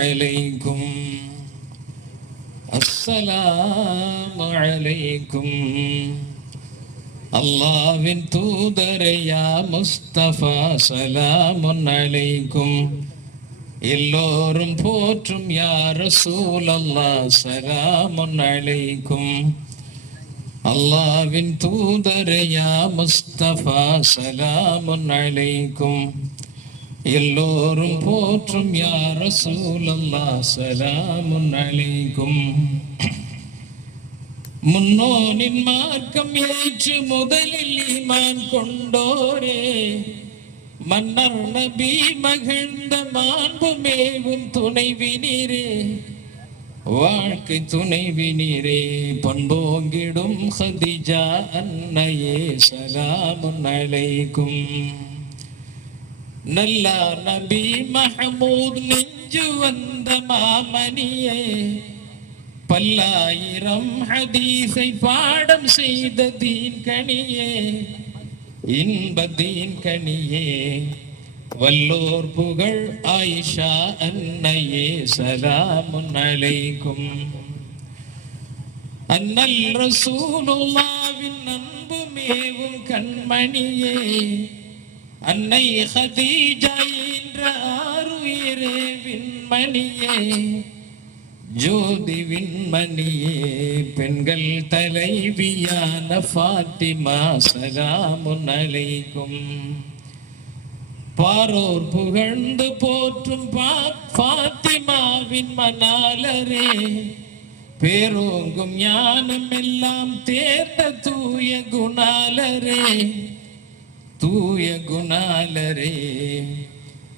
അലൈക്കും അസ്സലാമലൈക്കും. അള്ളാവിൻ തൂതരയാ മുസ്തഫ സലാമുന്നലൈക്കും എല്ലോരും പോറ്റും യാ റസൂലല്ലാ സലാമുന്നലൈക്കും அல்லாவின் தூதரையா முஸ்தபா சலாமுன் அலைக்கும். எல்லோரும் போற்றும் யார் சூழல்லா சலாமுன் அலைக்கும். முன்னோனின் மார்க்கம் ஏற்று முதலில் ஈமான் கொண்டோரே. மன்னர் நபி மகிழ்ந்த மாண்பு மேவும் துணைவினீரே. வாழ்க்கை துணைவி நீரே பண்போங்கிடும் ஹதிஜா அன்னையே சலாமுன் அலைக்கும். நல்ல நபி மஹமூத் நெஞ்சு வந்த மாமணியே பல்லாயிரம் ஹதீஸை பாடம் செய்த தீன் கணியே இன்ப தீன் கணியே வல்லோர் புகழ் ஆயிஷா அன்னையே சலாமுன் அலைக்கும் அன்னல் ரசூலுல்லாவின் அன்பு மேவும் கண்மணியே அன்னை ஹதீஜா என்ற ஆறுயிரே விண்மணியே ஜோதி விண்மணியே பெண்கள் தலைவியான ஃபாத்திமா சலாமுன் அலைக்கும் பாரோர் புகழ்ந்து போற்றும் பாத்திமாவின் மணாலரே. பேரோங்கும் ஞானம் எல்லாம் தேர்ந்த தூய குணாலரே. தூய குணாலரே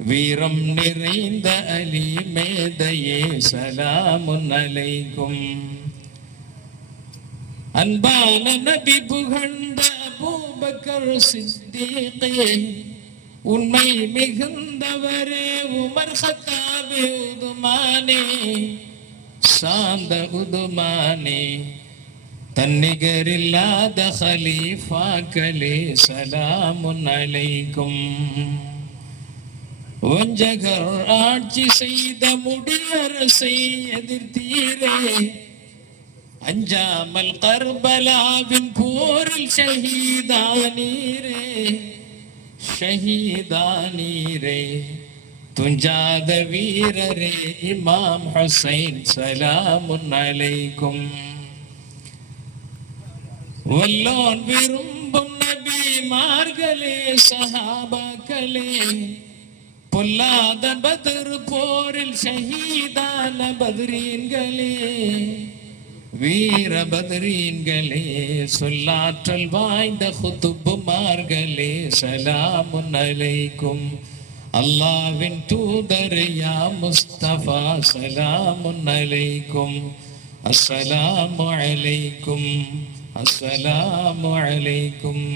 வீரம் நிறைந்த அலி மேதையே சலாமுன் அலைக்கும். அன்பான நபி புகழ்ந்த அபூபக்கர் சித்தீகே உண்மை மிகுந்தவரே உமர் ஹத்தாபி உதுமானே சாந்த உதுமானே. தன்னிகரில்லாத ஹலீஃபாக்களே சலாமுன் அலைக்கும். வஞ்சகர் ஆட்சி செய்த முடியரசை எதிர்த்தீரே. அஞ்சாமல் கர்பலாவின் போரில் ஷஹீதானீரே ஷஹீதானீரே துஞ்சாத வீரரே இமாம் ஹுசைன் சலாமுன் அலைக்கும் வல்லோன் விரும்பும் நபிமார்களே சஹாபாக்களே பொல்லாத பதர் போரில் ஷஹீதான பத்ரீன்களே வீரபத்ரீன்களே சொல்லாற்றல் வாய்ந்த குத்துப்புமார்களே சலாமுன் அலைக்கும். அல்லாவின் தூதரையா முஸ்தபா சலாமுன் அலைக்கும். அஸ்ஸலாமு அலைக்கும் அஸ்ஸலாமு அலைக்கும்.